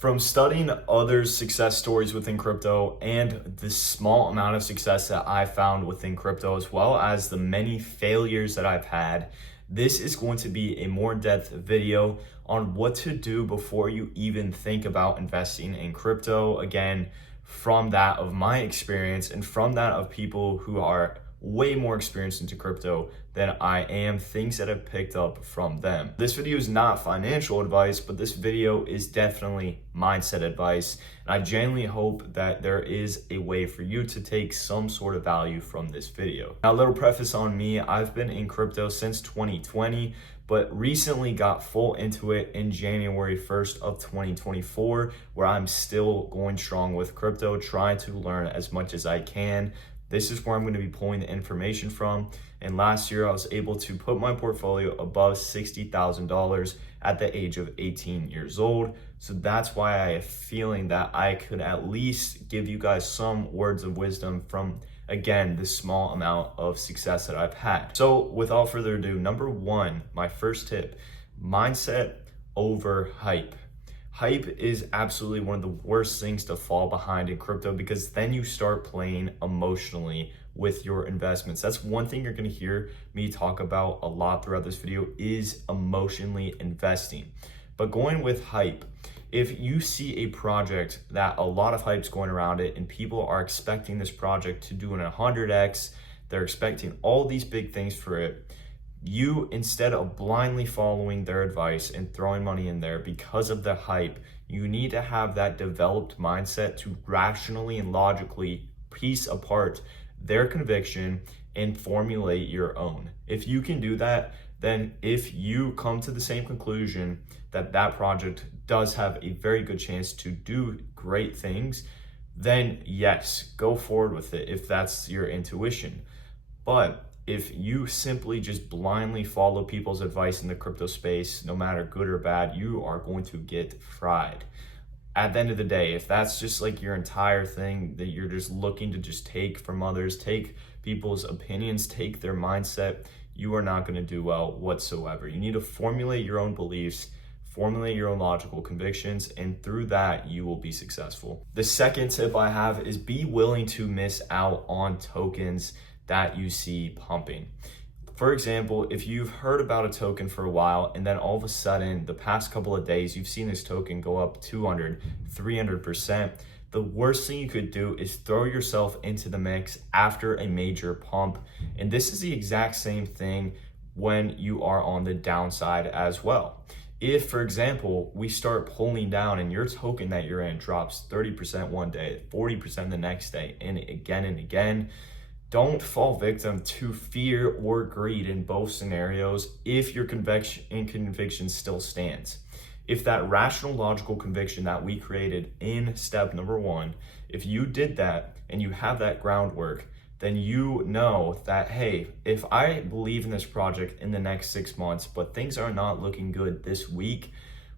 From studying others' success stories within crypto and the small amount of success that I found within crypto, as well as the many failures that I've had, this is going to be a more in-depth video on what to do before you even think about investing in crypto. Again, from that of my experience and from that of people who are way more experienced into crypto than I am, things that I've picked up from them. This video is not financial advice, but this video is definitely mindset advice. And I genuinely hope that there is a way for you to take some sort of value from this video. Now, a little preface on me, I've been in crypto since 2020, but recently got full into it in January 1st of 2024, where I'm still going strong with crypto, trying to learn as much as I can. This is where I'm going to be pulling the information from. And last year, I was able to put my portfolio above $60,000 at the age of 18 years old. So that's why I have a feeling that I could at least give you guys some words of wisdom from, again, the small amount of success that I've had. So without further ado, number one, my first tip, mindset over hype. Hype is absolutely one of the worst things to fall behind in crypto, because then you start playing emotionally with your investments. That's one thing you're going to hear me talk about a lot throughout this video, is emotionally investing. But going with hype, if you see a project that a lot of hype's going around it and people are expecting this project to do an 100x, they're expecting all these big things for it, you, instead of blindly following their advice and throwing money in there because of the hype, you need to have that developed mindset to rationally and logically piece apart their conviction and formulate your own. If you can do that, then if you come to the same conclusion that that project does have a very good chance to do great things, then yes, go forward with it if that's your intuition. But if you simply just blindly follow people's advice in the crypto space, no matter good or bad, you are going to get fried. At the end of the day, if that's just like your entire thing, that you're just looking to just take from others, take people's opinions, take their mindset, you are not going to do well whatsoever. You need to formulate your own beliefs, formulate your own logical convictions, and through that, you will be successful. The second tip I have is be willing to miss out on tokens that you see pumping. For example, if you've heard about a token for a while and then all of a sudden the past couple of days you've seen this token go up 200, 300%, the worst thing you could do is throw yourself into the mix after a major pump. And this is the exact same thing when you are on the downside as well. If, for example, we start pulling down and your token that you're in drops 30% one day, 40% the next day, and again, don't fall victim to fear or greed in both scenarios if your conviction still stands. If that rational, logical conviction that we created in step number one, if you did that and you have that groundwork, then you know that, hey, if I believe in this project in the next 6 months, but things are not looking good this week,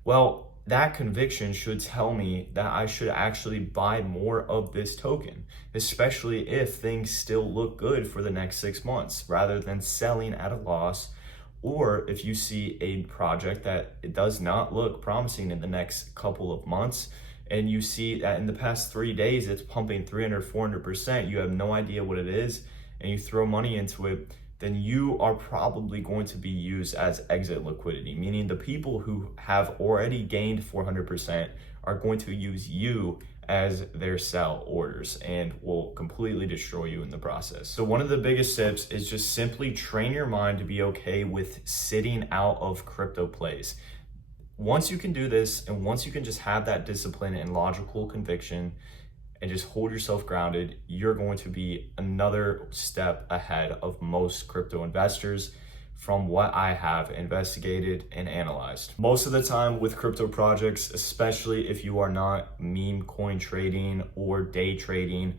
well, that conviction should tell me that I should actually buy more of this token, especially if things still look good for the next 6 months, rather than selling at a loss. Or if you see a project that it does not look promising in the next couple of months, and you see that in the past 3 days it's pumping 300, 400%, you have no idea what it is, and you throw money into it, then you are probably going to be used as exit liquidity, meaning the people who have already gained 400% are going to use you as their sell orders and will completely destroy you in the process. So one of the biggest tips is just simply train your mind to be okay with sitting out of crypto plays. Once you can do this, and once you can just have that discipline and logical conviction and just hold yourself grounded, you're going to be another step ahead of most crypto investors from what I have investigated and analyzed. Most of the time with crypto projects, especially if you are not meme coin trading or day trading,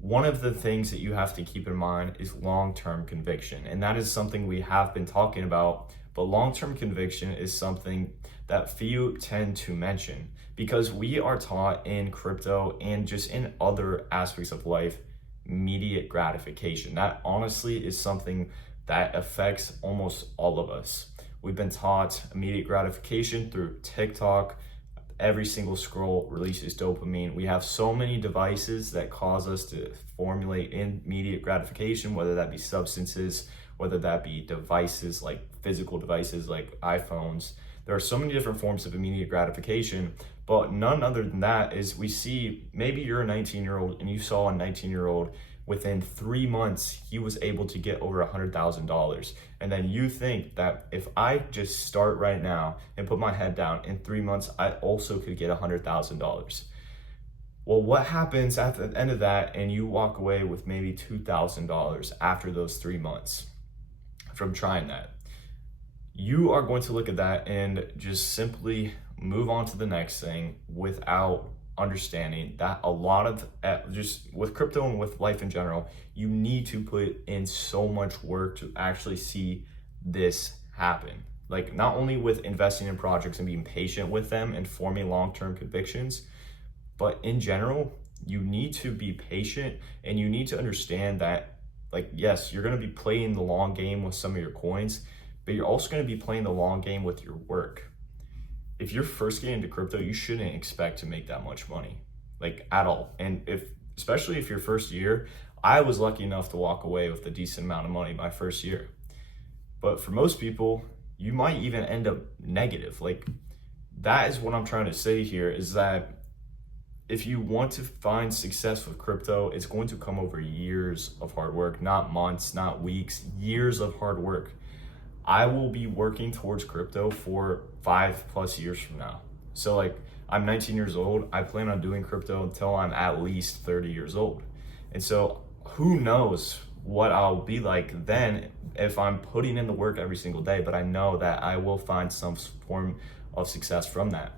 one of the things that you have to keep in mind is long-term conviction. And that is something we have been talking about, but long-term conviction is something that few tend to mention, because we are taught in crypto and just in other aspects of life, immediate gratification. That honestly is something that affects almost all of us. We've been taught immediate gratification through TikTok, every single scroll releases dopamine. We have so many devices that cause us to formulate immediate gratification, whether that be substances, whether that be devices like physical devices like iPhones. There are so many different forms of immediate gratification, but none other than that is we see maybe you're a 19-year-old and you saw a 19-year-old within 3 months, he was able to get over $100,000. And then you think that if I just start right now and put my head down, in 3 months, I also could get $100,000. Well, what happens at the end of that and you walk away with maybe $2,000 after those 3 months from trying that? You are going to look at that and just simply move on to the next thing without understanding that a lot of just with crypto and with life in general, you need to put in so much work to actually see this happen. Like, not only with investing in projects and being patient with them and forming long-term convictions, but in general, you need to be patient and you need to understand that, like, yes, you're going to be playing the long game with some of your coins, but you're also going to be playing the long game with your work. If you're first getting into crypto, you shouldn't expect to make that much money, like, at all. And especially if your first year, I was lucky enough to walk away with a decent amount of money my first year. But for most people, you might even end up negative. Like, that is what I'm trying to say here, is that if you want to find success with crypto, it's going to come over years of hard work, not months, not weeks, years of hard work. I will be working towards crypto for 5+ years from now. So, like, I'm 19 years old. I plan on doing crypto until I'm at least 30 years old. And so who knows what I'll be like then if I'm putting in the work every single day, but I know that I will find some form of success from that.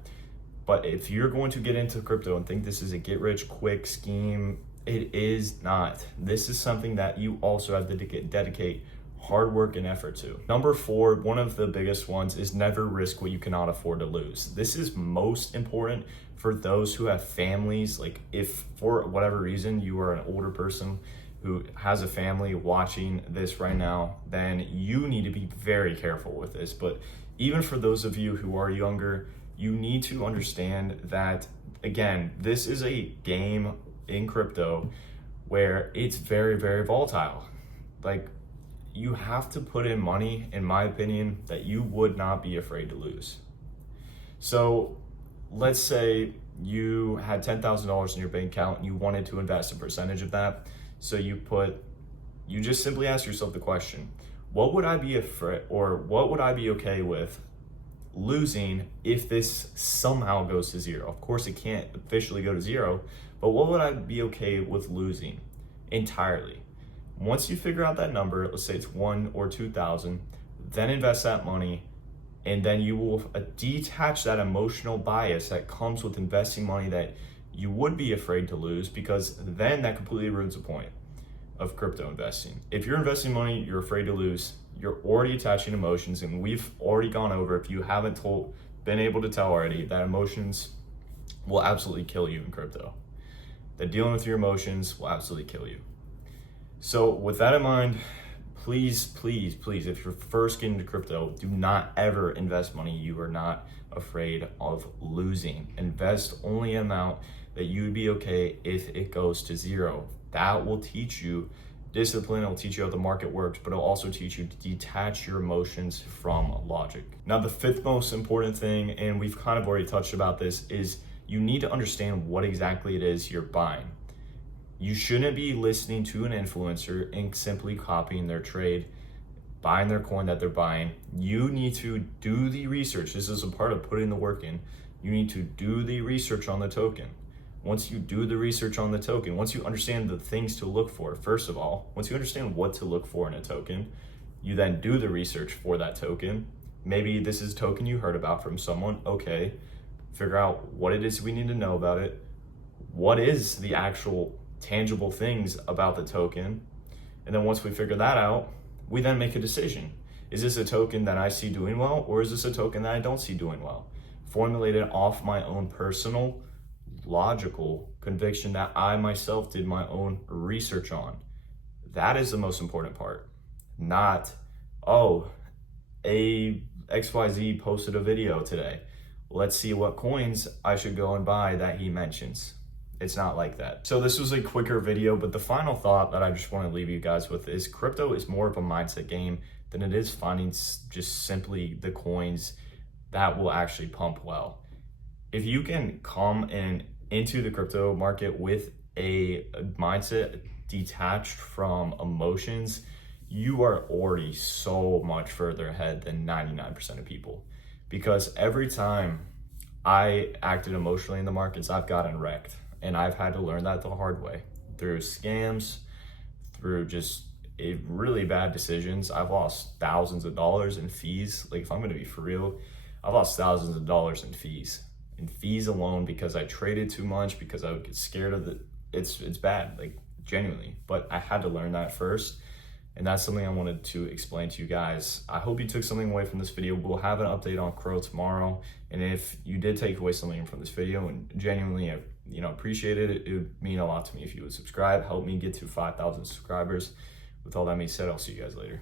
But if you're going to get into crypto and think this is a get rich quick scheme, it is not. This is something that you also have to dedicate hard work and effort to. Number 4, one of the biggest ones, is never risk what you cannot afford to lose. This is most important for those who have families. Like, if for whatever reason you are an older person who has a family watching this right now, then you need to be very careful with this. But even for those of you who are younger, you need to understand that, again, this is a game in crypto where it's very, very volatile. Like, you have to put in money, in my opinion, that you would not be afraid to lose. So let's say you had $10,000 in your bank account and you wanted to invest a percentage of that. So you just simply ask yourself the question, what would I be afraid, or what would I be okay with losing if this somehow goes to zero? Of course, it can't officially go to zero, but what would I be okay with losing entirely? Once you figure out that number, let's say it's 1 or 2,000, then invest that money, and then you will detach that emotional bias that comes with investing money that you would be afraid to lose, because then that completely ruins the point of crypto investing. If you're investing money you're afraid to lose, you're already attaching emotions, and we've already gone over, if you haven't been able to tell already, that emotions will absolutely kill you in crypto. That dealing with your emotions will absolutely kill you. So with that in mind, please, please, please, if you're first getting into crypto, do not ever invest money you are not afraid of losing. Invest only an amount that you would be okay if it goes to zero. That will teach you discipline, it'll teach you how the market works, but it'll also teach you to detach your emotions from logic. Now, the 5th most important thing, and we've kind of already touched about this, is you need to understand what exactly it is you're buying. You shouldn't be listening to an influencer and simply copying their trade, buying their coin that they're buying. You need to do the research. This is a part of putting the work in. You need to do the research on the token. Once you do the research on the token, once you understand the things to look for, first of all, once you understand what to look for in a token, you then do the research for that token. Maybe this is a token you heard about from someone. Okay, figure out what it is we need to know about it. What is the actual tangible things about the token? And then once we figure that out, we then make a decision. Is this a token that I see doing well, or is this a token that I don't see doing well? Formulated off my own personal, logical conviction that I myself did my own research on. That is the most important part. Not, oh, a XYZ posted a video today. let's see what coins I should go and buy that he mentions. It's not like that. So this was a quicker video, but the final thought that I just want to leave you guys with is crypto is more of a mindset game than it is finding just simply the coins that will actually pump well. If you can come into the crypto market with a mindset detached from emotions, you are already so much further ahead than 99% of people. Because every time I acted emotionally in the markets, I've gotten wrecked. And I've had to learn that the hard way through scams, through just really bad decisions. I've lost thousands of dollars in fees. Like, if I'm going to be for real, I've lost thousands of dollars in fees alone, because I traded too much, because I would get scared of it's bad, like, genuinely. But I had to learn that first. And that's something I wanted to explain to you guys. I hope you took something away from this video. We'll have an update on Crow tomorrow. And if you did take away something from this video, and genuinely, appreciate it, it would mean a lot to me if you would subscribe, help me get to 5,000 subscribers. With all that being said, I'll see you guys later.